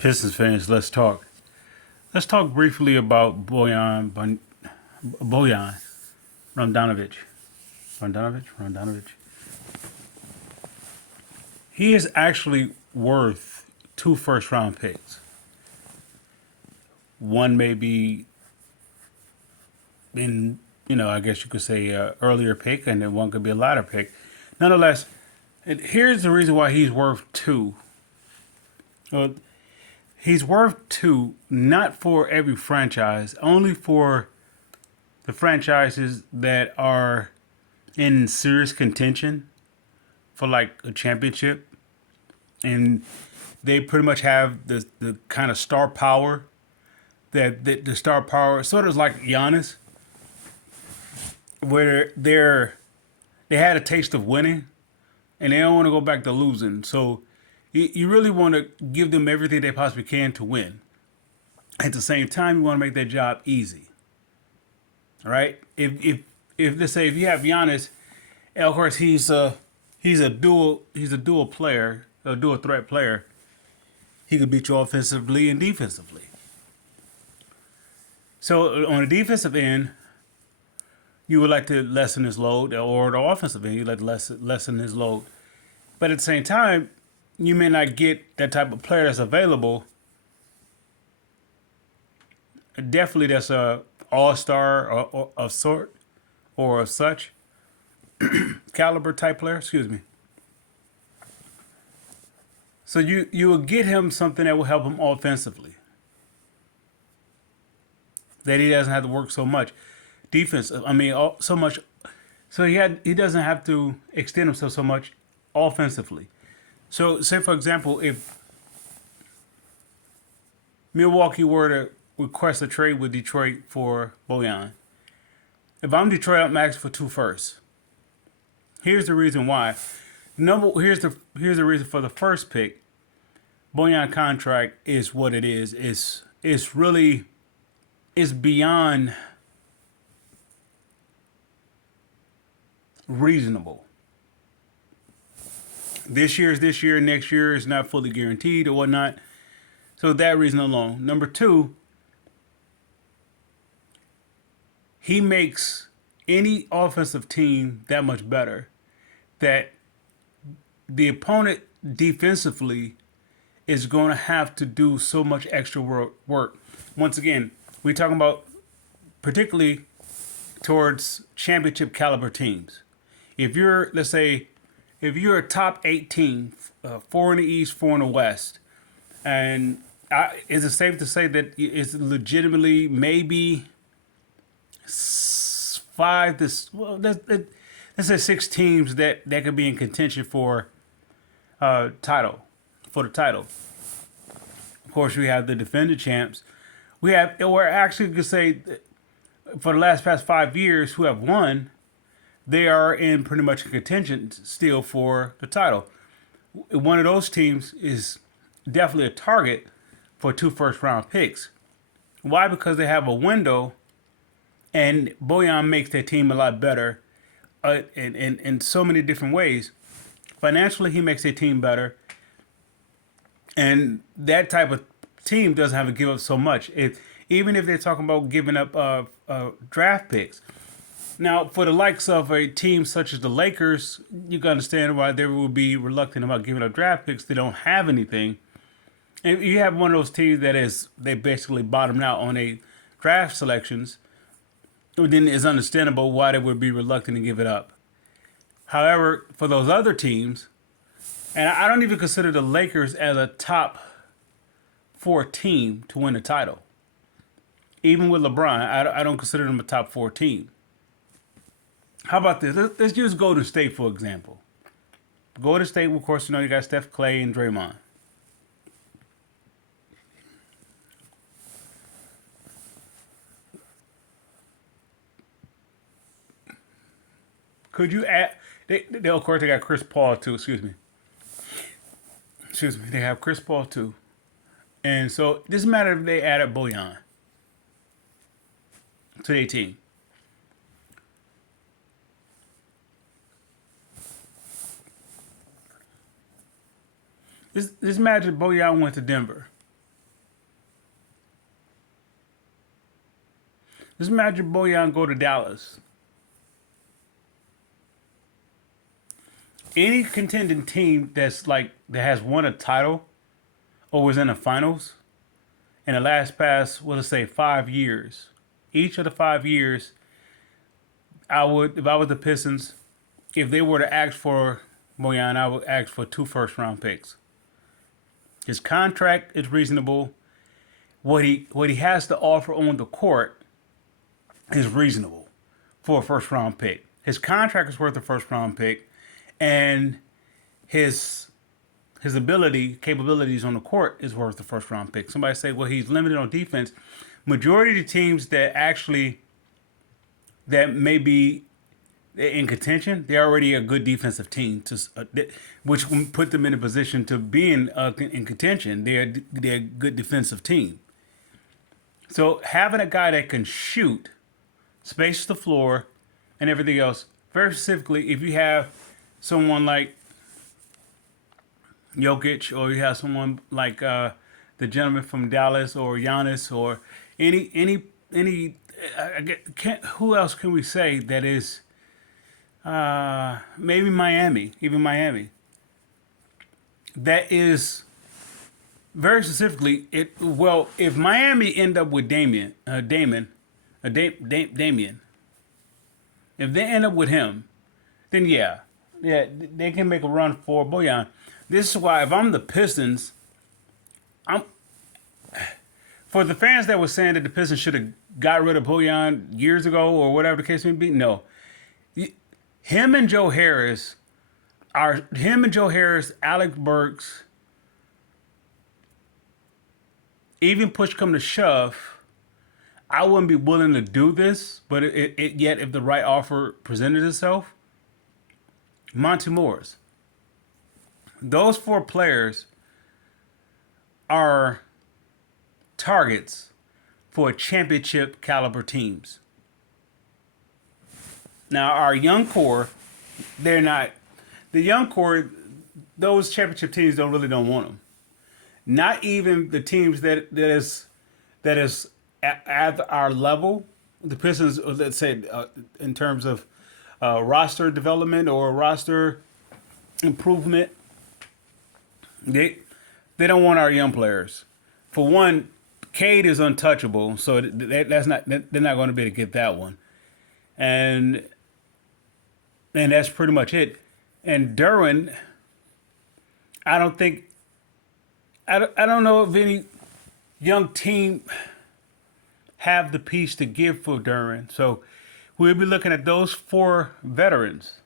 Pistons fans, let's talk. Let's talk briefly about Bojan Rondanovic. Rondanovic. He is actually worth two first round picks. One may be in, I guess you could say earlier pick, and then one could be a latter pick. Nonetheless, and here's the reason why he's worth two. Well, he's worth two, not for every franchise, only for the franchises that are in serious contention for like a championship, and they pretty much have the kind of star power that the star power sort of like Giannis, where they had a taste of winning and they don't want to go back to losing. So you really want to give them everything they possibly can to win. At the same time, you want to make their job easy. All right. If let's say if you have Giannis, and of course he's a dual player, a dual threat player. He could beat you offensively and defensively. So on the defensive end, you would like to lessen his load, or the offensive end, you'd like to lessen his load. But at the same time, you may not get that type of player that's available. Definitely, that's a all-star or of sort or of such caliber type player. Excuse me. So you will get him something that will help him offensively. That he doesn't have to work so much defense. I mean, so much. So he doesn't have to extend himself so much offensively. So say for example, if Milwaukee were to request a trade with Detroit for Bojan, if I'm Detroit, I'm asking for two firsts. Here's the reason why. Here's the reason for the first pick. Bojan contract is what it is. It's really it's beyond reasonable. This year is this year, next year is not fully guaranteed or whatnot. So that reason alone. Number two, he makes any offensive team that much better that the opponent defensively is going to have to do so much extra work. Once again, we're talking about particularly towards championship caliber teams. If you're, let's say, if you're a top eight team, four in the East, four in the West, and is it safe to say that it's legitimately maybe five to let's say six teams that could be in contention for title for the title. Of course, we have the defending champs. We're actually could say for the past 5 years who have won, they are in pretty much contention still for the title. One of those teams is definitely a target for two first round picks. Why? Because they have a window, and Bojan makes their team a lot better in so many different ways. Financially, he makes their team better, and that type of team doesn't have to give up so much. Even if they're talking about giving up draft picks. Now, for the likes of a team such as the Lakers, you can understand why they will be reluctant about giving up draft picks. They don't have anything. And you have one of those teams they basically bottomed out on a draft selections, then it's understandable why they would be reluctant to give it up. However, for those other teams, and I don't even consider the Lakers as a top four team to win the title. Even with LeBron, I don't consider them a top four team. How about this? Let's use Golden State, for example. Golden State, of course, you got Steph, Clay, and Draymond. Could you add? They of course, they got Chris Paul, too. Excuse me. They have Chris Paul, too. And so, it doesn't matter if they added Bojan to their team. This imagine Bojan went to Denver. Let's imagine Boyan go to Dallas. Any contending team that has won a title or was in the finals in the last past, let's say 5 years. Each of the 5 years, if I was the Pistons, if they were to ask for Boyan, I would ask for 2 first round picks. His contract is reasonable. What he has to offer on the court is reasonable for a 1st round pick. His contract is worth a 1st round pick, and his capabilities on the court is worth the 1st round pick. Somebody say, well, he's limited on defense. Majority of the teams that may be in contention, they're already a good defensive team, which will put them in a position to be in contention. They're a good defensive team. So having a guy that can shoot, space the floor, and everything else, very specifically, if you have someone like Jokic, or you have someone like the gentleman from Dallas, or Giannis, or any who else can we say that is maybe Miami, even Miami, that is very specifically if Miami end up with Damian, if they end up with him, then yeah, they can make a run for Boyan. This is why if I'm the Pistons, I'm for the fans that were saying that the Pistons should have got rid of Boyan years ago or whatever the case may be. No, him and Joe Harris, Alec Burks, even push come to shove, I wouldn't be willing to do this. But yet, if the right offer presented itself, Monty Morris, those 4 players are targets for championship caliber teams. Now, our young core, they're not. The young core, those championship teams don't want them. Not even the teams that is at our level. The Pistons, let's say, in terms of roster development or roster improvement, they don't want our young players. For one, Cade is untouchable, so they're not going to be able to get that one, and that's pretty much it. And Duren, I don't know if any young team have the piece to give for Duren. So we'll be looking at those 4 veterans.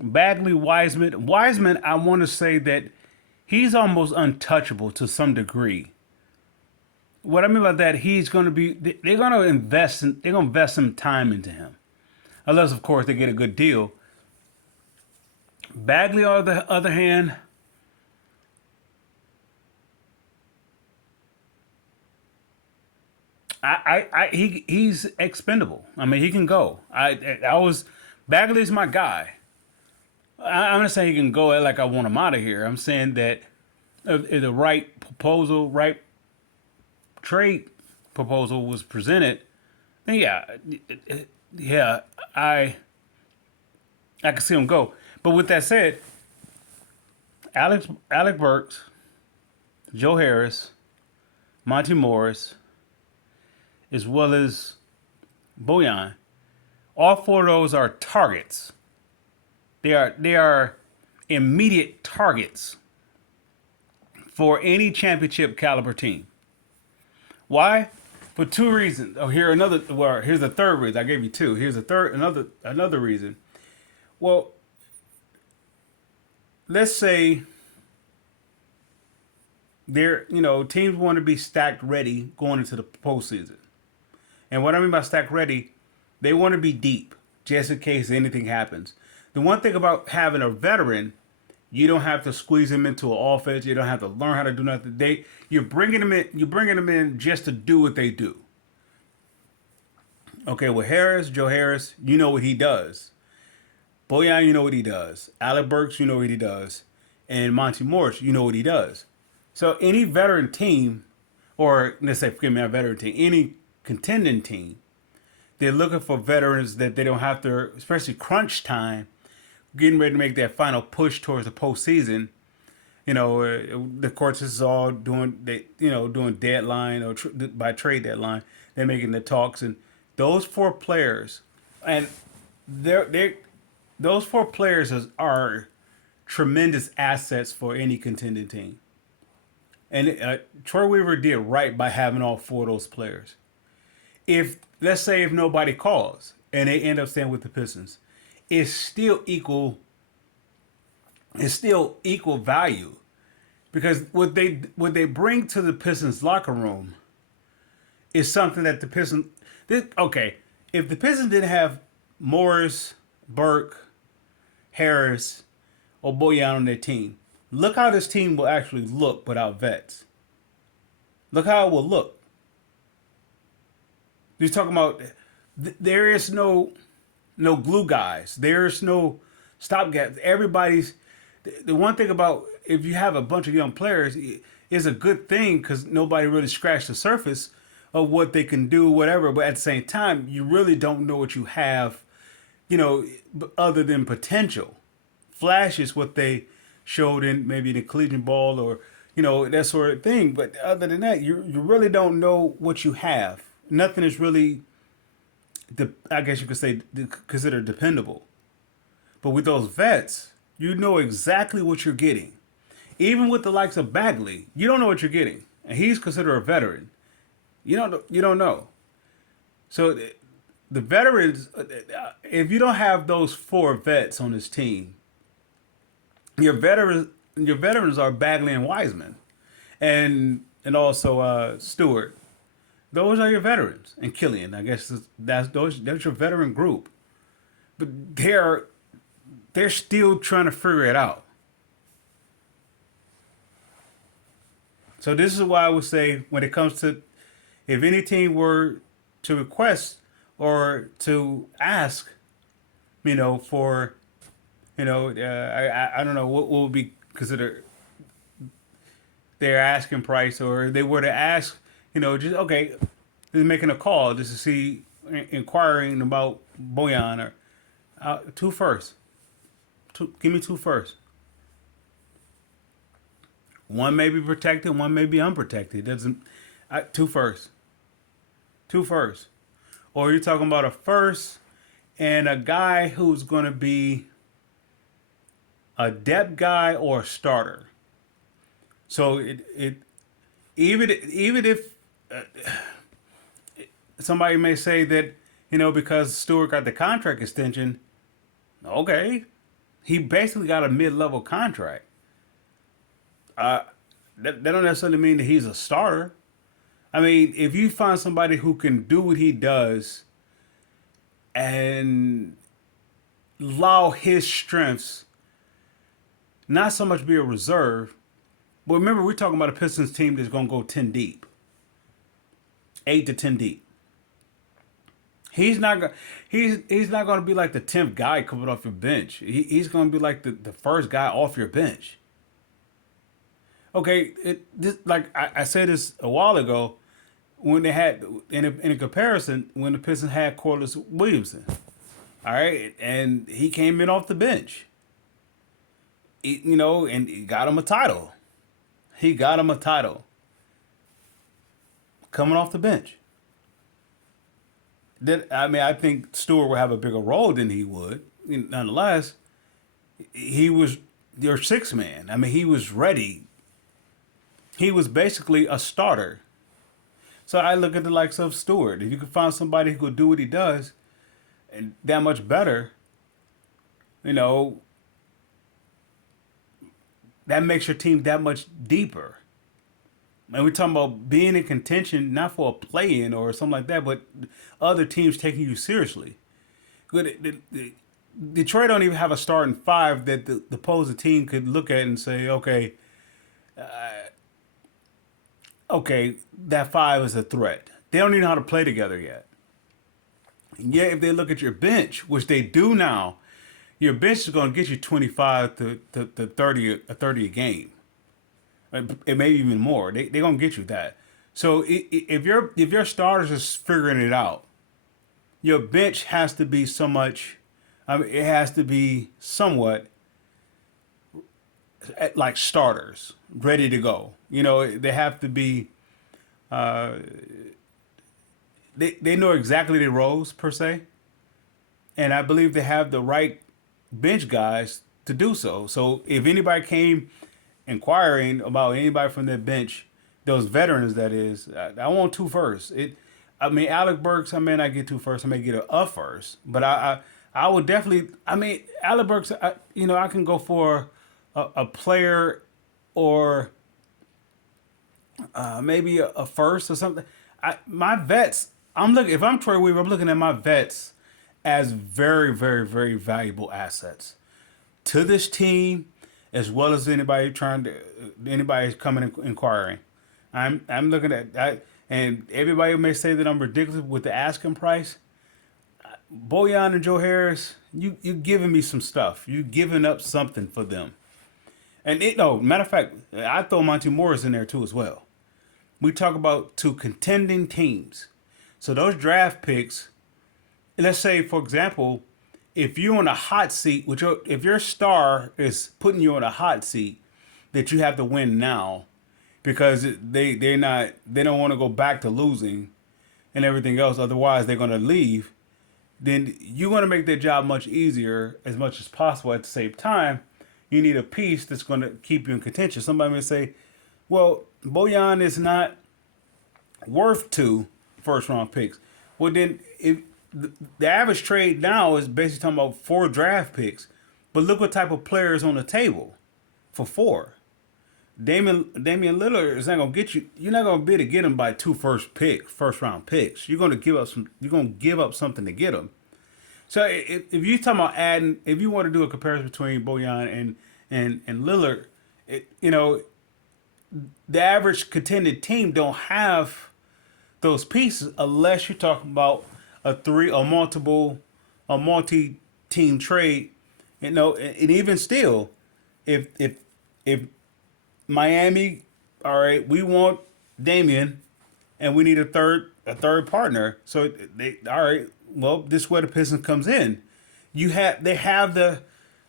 Bagley, Wiseman. Wiseman, I want to say that he's almost untouchable to some degree. What I mean by that, they're going to invest some time into him. Unless, of course, they get a good deal. Bagley, on the other hand, he's expendable. I mean, he can go. Bagley's my guy. I'm not saying he can go like I want him out of here. I'm saying that if the right proposal, right trade proposal was presented, then yeah, I can see him go. But with that said, Alec Burks, Joe Harris, Monty Morris, as well as Boyan, all 4 of those are targets. They are immediate targets for any championship caliber team. Why? For 2 reasons. Oh, here's the 3rd reason. I gave you 2. Here's another reason. Well, let's say teams want to be stacked ready going into the postseason. And what I mean by stacked ready, they want to be deep just in case anything happens. The one thing about having a veteran, you don't have to squeeze them into an offense. You don't have to learn how to do nothing. You're bringing them in. You're bringing them in just to do what they do. Okay, with Joe Harris, you know what he does. Boyan, you know what he does. Alec Burks, you know what he does. And Monty Morris, you know what he does. So any veteran team, or let's say, forgive me, a veteran team, any contending team. They're looking for veterans that they don't have to, especially crunch time, getting ready to make that final push towards the postseason. The courts is all doing deadline or by trade deadline. They're making the talks, and those four players, and they those four players are tremendous assets for any contending team. And Troy Weaver did right by having all four of those players. If let's say if nobody calls and they end up staying with the Pistons, it's still equal. It's still equal value because what they bring to the Pistons locker room is something that the Pistons. Okay, if the Pistons didn't have Morris, Burke, Harris, or Boyan on their team, look how this team will actually look without vets. Look how it will look. You're talking about there is no glue guys. There's no stopgap. Everybody's the one thing about if you have a bunch of young players is a good thing because nobody really scratched the surface of what they can do, whatever. But at the same time, you really don't know what you have, other than potential. Flash is what they showed in maybe the collegiate ball or that sort of thing. But other than that, you really don't know what you have. Nothing is really, I guess you could say, considered dependable. But with those vets, you know exactly what you're getting. Even with the likes of Bagley, you don't know what you're getting, and he's considered a veteran. You don't know. So the veterans, if you don't have those four vets on this team, your veterans are Bagley and Wiseman, and also Stewart. Those are your veterans, and Killian. I guess that's your veteran group, but they're still trying to figure it out. So this is why I would say when it comes to if any team were to request or to ask, for, I don't know what would be considered their asking price, or they were to ask, just okay, just making a call just to see, inquiring about Boyan or two first. Give me two first. One may be protected, one may be unprotected. Two first. Two first. Or you're talking about a first and a guy who's going to be a depth guy or a starter. So even if somebody may say that because Stewart got the contract extension, okay, he basically got a mid-level contract. That don't necessarily mean that he's a starter. I mean, if you find somebody who can do what he does and allow his strengths, not so much be a reserve, but remember we're talking about a Pistons team that's going to go 10 deep. 8 to 10 deep. He's not going to be like the 10th guy coming off your bench. He's going to be like the first guy off your bench. Okay, like I said this a while ago, when they had in a comparison when the Pistons had Corliss Williamson, all right, and he came in off the bench, and he got him a title. He got him a title coming off the bench. I think Stewart would have a bigger role than he would. Nonetheless, he was your sixth man. I mean, he was ready. He was basically a starter. So I look at the likes of Stewart. If you could find somebody who could do what he does and that much better, that makes your team that much deeper. And we're talking about being in contention, not for a play-in or something like that, but other teams taking you seriously. Detroit don't even have a starting five that the opposing team could look at and say, okay, that five is a threat. They don't even know how to play together yet. And yet, if they look at your bench, which they do now, your bench is going to get you 25 to 30 a game. It may be even more. They're going to get you that. So if your starters is figuring it out, your bench has to be so much. I mean, it has to be somewhat like starters, ready to go. You know, they have to be. Uh, they know exactly their roles per se, and I believe they have the right bench guys to do so. So if anybody came inquiring about anybody from their bench, those veterans that is, I want two first. I mean, Alec Burks, I may not get two first, I may get a first, but I would definitely. I mean, Alec Burks, I can go for a player or maybe a first or something. My vets, I'm looking. If I'm Troy Weaver, I'm looking at my vets as very, very, very valuable assets to this team, as well as anybody coming inquiring. I'm looking at that, and everybody may say that I'm ridiculous with the asking price. Boyan and Joe Harris, you giving me some stuff. You giving up something for them. And no, matter of fact, I throw Monty Morris in there too as well. We talk about two contending teams. So those draft picks, let's say for example, if you're on a hot seat, if your star is putting you on a hot seat, that you have to win now, because they don't want to go back to losing and everything else. Otherwise, they're going to leave. Then you want to make their job much easier as much as possible. At the same time, you need a piece that's going to keep you in contention. Somebody may say, well, Boyan is not worth two first round picks. Well, then if the average trade now is basically talking about 4 draft picks, but look what type of player is on the table for 4. Damian Lillard is not gonna get you. You're not gonna be able to get him by 2 first round picks. You're gonna give up some. You're gonna give up something to get him. So if you're talking about adding, if you want to do a comparison between Boyan and Lillard, the average contended team don't have those pieces unless you're talking about a multi team trade. And even still, if Miami, all right, we want Damian, and we need a third partner. So all right, well, this is where the Pistons comes in. They have the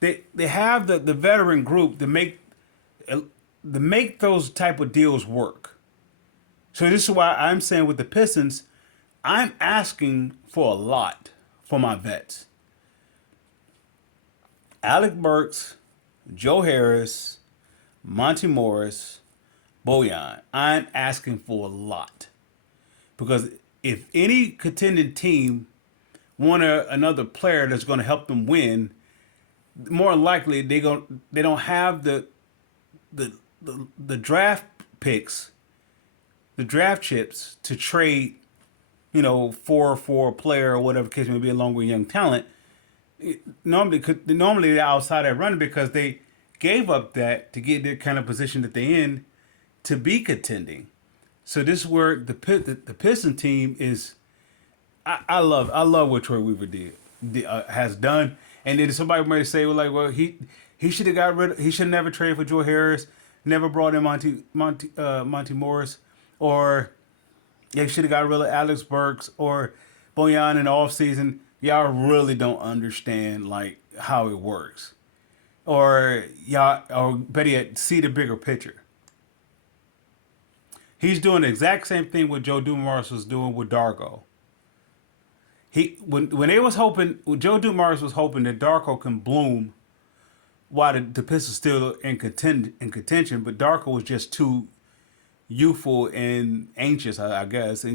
veteran group to make those type of deals work. So this is why I'm saying with the Pistons, I'm asking for a lot for my vets. Alec Burks, Joe Harris, Monty Morris, Bojan. I'm asking for a lot. Because if any contending team want another player that's going to help them win, more likely they don't have the draft picks, the draft chips to trade, for a player or whatever case may be, along with young talent. Normally they're outside that running because they gave up that to get the kind of position that they're in to be contending. So this is where the Piston team is. I love what Troy Weaver has done. And then somebody might say, well, he should have he should never traded for Joe Harris, never brought in Monty Morris, or he should have got rid of Alex Burks or Bojan in the offseason. Y'all really don't understand how it works, or better yet, see the bigger picture. He's doing the exact same thing what Joe Dumars was doing with Darko. When Joe Dumars was hoping that Darko can bloom while the Pistons still in contention, but Darko was just too youthful and anxious, I guess.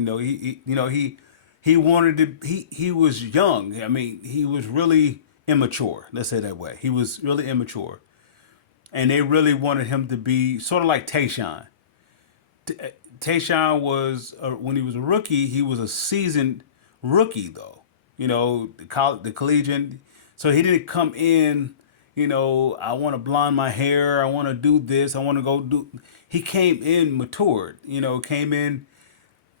He wanted to. He was young. I mean, he was really immature. Let's say it that way. He was really immature, and they really wanted him to be sort of like Tayshaun. Tayshaun was when he was a rookie. He was a seasoned rookie, though. The collegiate. So he didn't come in. I want to blonde my hair. I want to do this. I want to go do. He came in matured. Came in,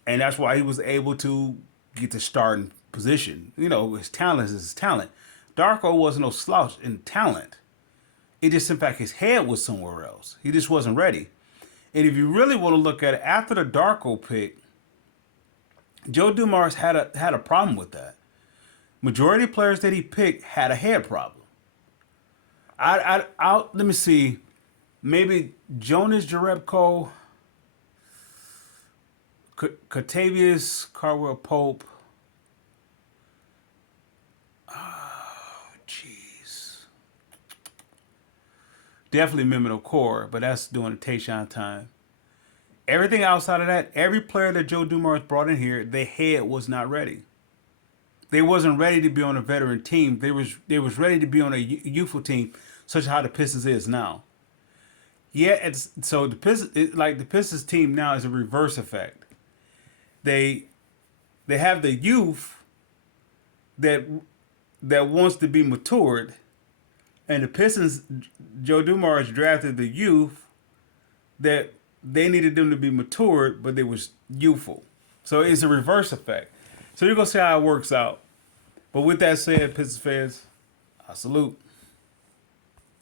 and that's why he was able to get the starting position. His talent is his talent. Darko wasn't no slouch in talent. It just, in fact, his head was somewhere else. He just wasn't ready. And if you really want to look at it, after the Darko pick, Joe Dumars had a problem with that. Majority of players that he picked had a head problem. Let me see, maybe Jonas Jerebko, Catavius Caldwell Pope. Oh, jeez. Definitely Mehmet Okur, but that's during the Tayshaun time. Everything outside of that, every player that Joe Dumars brought in here, their head was not ready. They wasn't ready to be on a veteran team. They was ready to be on a youthful team, such as how the Pistons is now. Yeah, so the Pistons, like the Pistons team now is a reverse effect. They have the youth that wants to be matured, and the Pistons, Joe Dumars drafted the youth that they needed them to be matured, but they was youthful. So it's a reverse effect. So you're gonna see how it works out. But with that said, Pistons fans, I salute.